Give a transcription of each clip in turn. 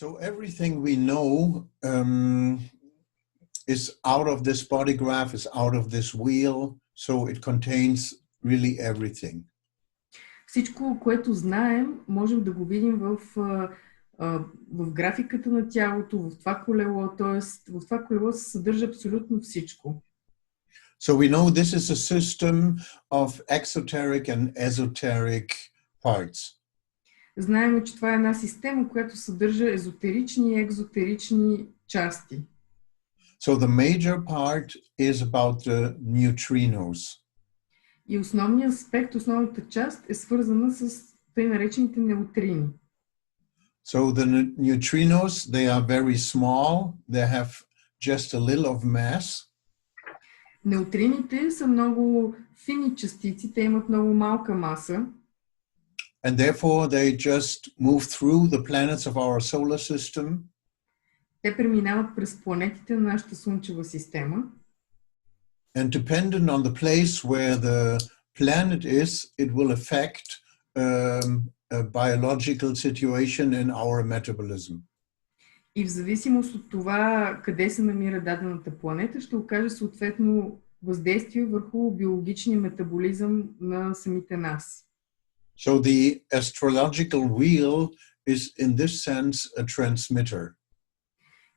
So everything we know is out of this body graph, is out of this wheel, so it contains really everything. Всичко, което знаем, можем да го видим в графиката на тялото, в това колело, т.е. в това колело се съдържа абсолютно всичко. So we know this is a system of exoteric and esoteric parts. Знаем, че това е една система, която съдържа езотерични и екзотерични части. So the major part is about the neutrinos. И основният аспект, основната част е свързана с тъй наречените неутрини. So the neutrinos, they are very small. They have just a little of mass. Неутрините са много фини частици, те имат много малка маса. And therefore they just move through the planets of our solar system. Те преминават през планетите на нашата Слънчева система. And dependent on the place where the planet is, it will affect a biological situation in our metabolism. И в зависимост от това къде се намира дадената планета, ще окаже съответно въздействие върху биологичния метаболизъм на самите нас. So the astrological wheel is in this sense a transmitter.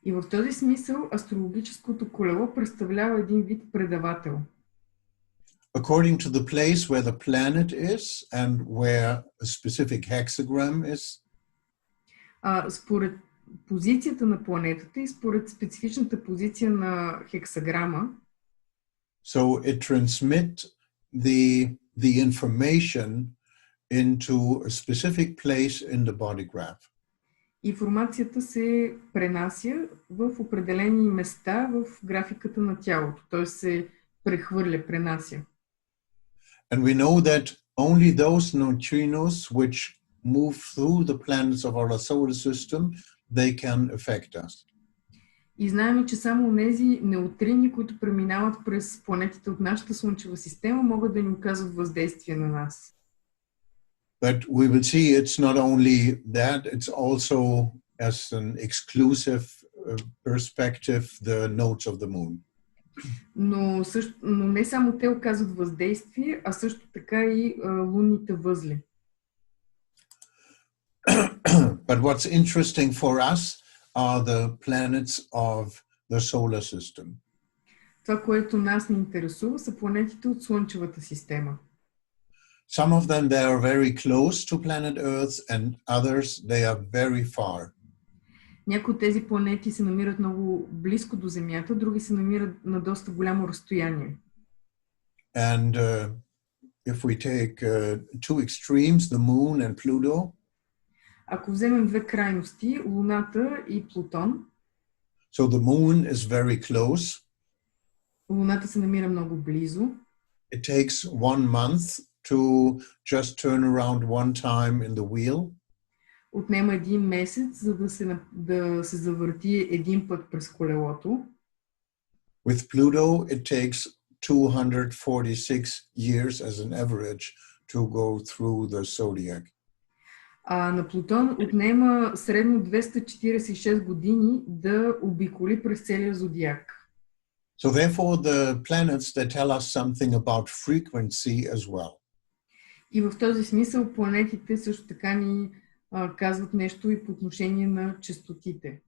И в този смисъл астрологическото колело представлява един вид предавател. According to the place where the planet is and where a specific hexagram is, според позицията на планетата и според специфичната позиция на хексаграма, so it transmits the information into a specific place in the body graph. Информацията се пренася в определени места в графиката на тялото, т.е. се прехвърля, пренася. And we know that only those neutrinos which move through the planets of our solar system, they can affect us. И знаем, че само тези неутрини, които преминават през планетите от нашата Слънчева система, могат да ни оказват въздействие на нас. But we will see it's not only that, it's also as an exclusive perspective, the nodes of the moon. Но не само те оказват въздействие, а също така и лунните възли. But what's interesting for us are the planets of the solar system. Това, което нас ни интересува, са планетите от Слънчевата система. Some of them, they are very close to planet Earth, and others, they are very far. Някои от тези планети се намират много близко до Земята, други се намират на доста голямо разстояние. And if we take two extremes, the moon and Pluto, ако вземем две крайности, Луната и Плутон, so the moon is very close. Луната се намира много близо. It takes 1 month to just turn around one time in the wheel. Отнема един месец, за да се завърти един път през колелото. With Pluto, it takes 246 years as an average to go through the zodiac. А на Плутон отнема средно 246 години да обиколи през целия зодиак. So therefore, the planets, they tell us something about frequency as well. И в този смисъл планетите също така ни казват нещо и по отношение на честотите.